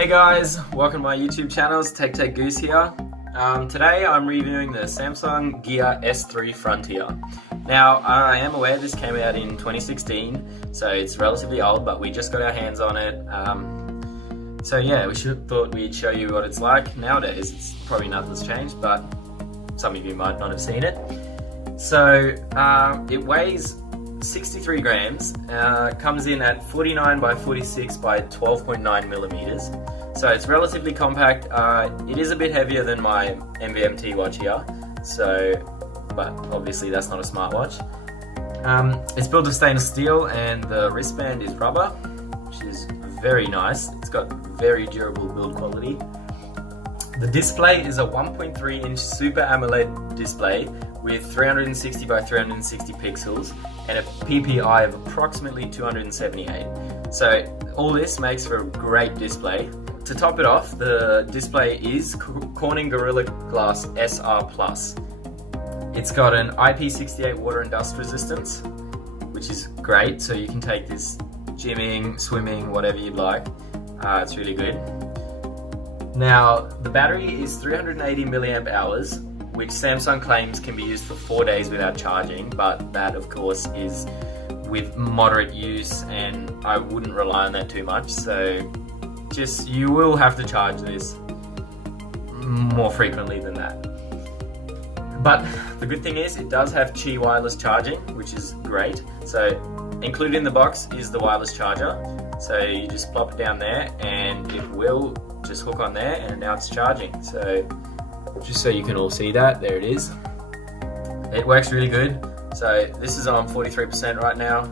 Hey guys, welcome to my YouTube channels, Tech Goose here. Today I'm reviewing the Samsung Gear S3 Frontier. Now I am aware this came out in 2016, so it's relatively old, but we just got our hands on it. So yeah, thought we'd show you what it's like nowadays. It's probably nothing's changed, but some of you might not have seen it. So it weighs 63 grams, comes in at 49 by 46 by 12.9 millimeters. So it's relatively compact. It is a bit heavier than my MVMT watch here, but obviously that's not a smartwatch. It's built of stainless steel and the wristband is rubber, which is very nice. It's got very durable build quality. The display is a 1.3 inch Super AMOLED display with 360 by 360 pixels and a PPI of approximately 278. So all this makes for a great display. To top it off, the display is Corning Gorilla Glass SR+. It's got an IP68 water and dust resistance, which is great, so you can take this gymming, swimming, whatever you'd like. It's really good. Now, the battery is 380 milliamp hours, which Samsung claims can be used for 4 days without charging, but that of course is with moderate use and I wouldn't rely on that too much, so you will have to charge this more frequently than that. But the good thing is it does have Qi wireless charging, which is great. So included in the box is the wireless charger, so you just plop it down there and it will just hook on there and now it's charging. So just so you can all see that, there it is. It works really good. So this is on 43% right now.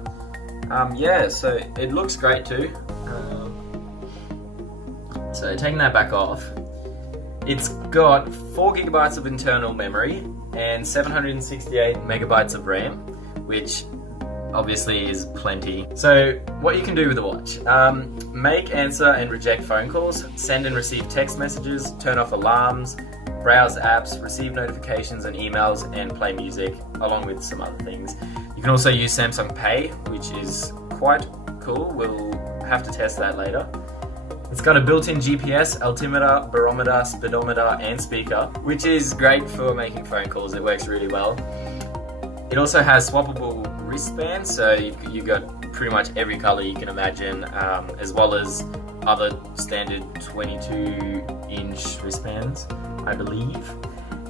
Yeah, so it looks great too. So taking that back off, it's got 4 gigabytes of internal memory and 768 megabytes of RAM, which obviously is plenty. So what you can do with the watch: make, answer and reject phone calls, send and receive text messages, turn off alarms, browse apps, receive notifications and emails, and play music, along with some other things. You can also use Samsung Pay, which is quite cool. We'll have to test that later. It's got a built-in GPS, altimeter, barometer, speedometer, and speaker, which is great for making phone calls. It works really well. It also has swappable wristbands, so you've got pretty much every color you can imagine, as well as other standard 22-inch wristbands, I believe.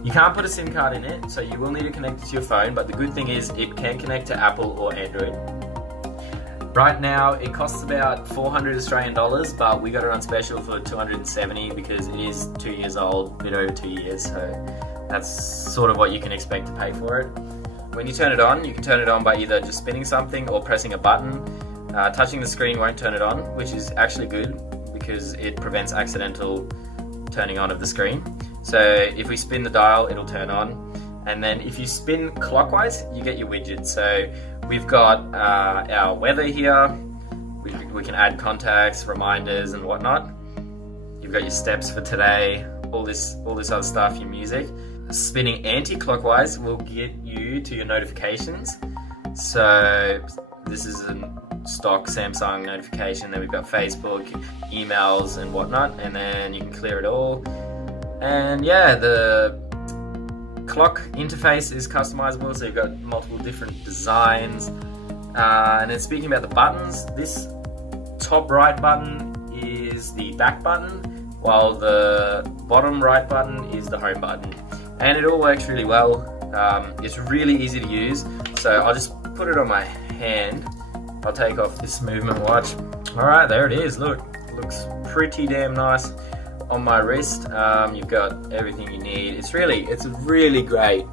You can't put a SIM card in it, so you will need to connect it to your phone, but the good thing is it can connect to Apple or Android. Right now it costs about 400 Australian dollars, but we got it on special for 270 because it is 2 years old, a bit over 2 years, so that's sort of what you can expect to pay for it. When you turn it on, you can turn it on by either just spinning something or pressing a button. Touching the screen won't turn it on, which is actually good because it prevents accidental turning on of the screen. So if we spin the dial, it'll turn on. And then if you spin clockwise, you get your widgets. So we've got our weather here. We can add contacts, reminders and whatnot. You've got your steps for today, all this other stuff, your music. Spinning anti-clockwise will get you to your notifications. So this is a stock Samsung notification. Then we've got Facebook, emails and whatnot, and then you can clear it all. And yeah, the clock interface is customizable, so you've got multiple different designs. And then speaking about the buttons, this top right button is the back button, while the bottom right button is the home button. And it all works really well. It's really easy to use, so I'll just put it on my hand. I'll take off this movement watch. Alright, there it is. Look, it looks pretty damn nice on my wrist. You've got everything you need. It's a really great,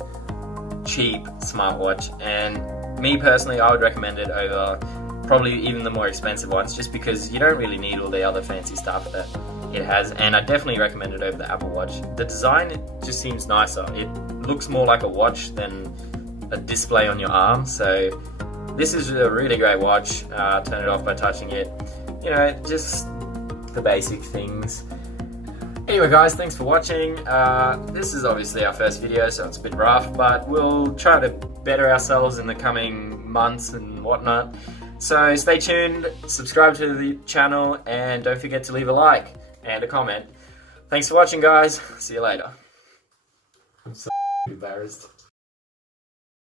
cheap smartwatch, and me personally, I would recommend it over probably even the more expensive ones, just because you don't really need all the other fancy stuff that it has, and I definitely recommend it over the Apple Watch. The design, it just seems nicer. It looks more like a watch than a display on your arm, so this is a really great watch. Turn it off by touching it. You know, just the basic things. Anyway guys, thanks for watching. This is obviously our first video, so it's a bit rough, but we'll try to better ourselves in the coming months and whatnot. So stay tuned, subscribe to the channel, and don't forget to leave a like. and a comment. Thanks for watching, guys. See you later. I'm so embarrassed.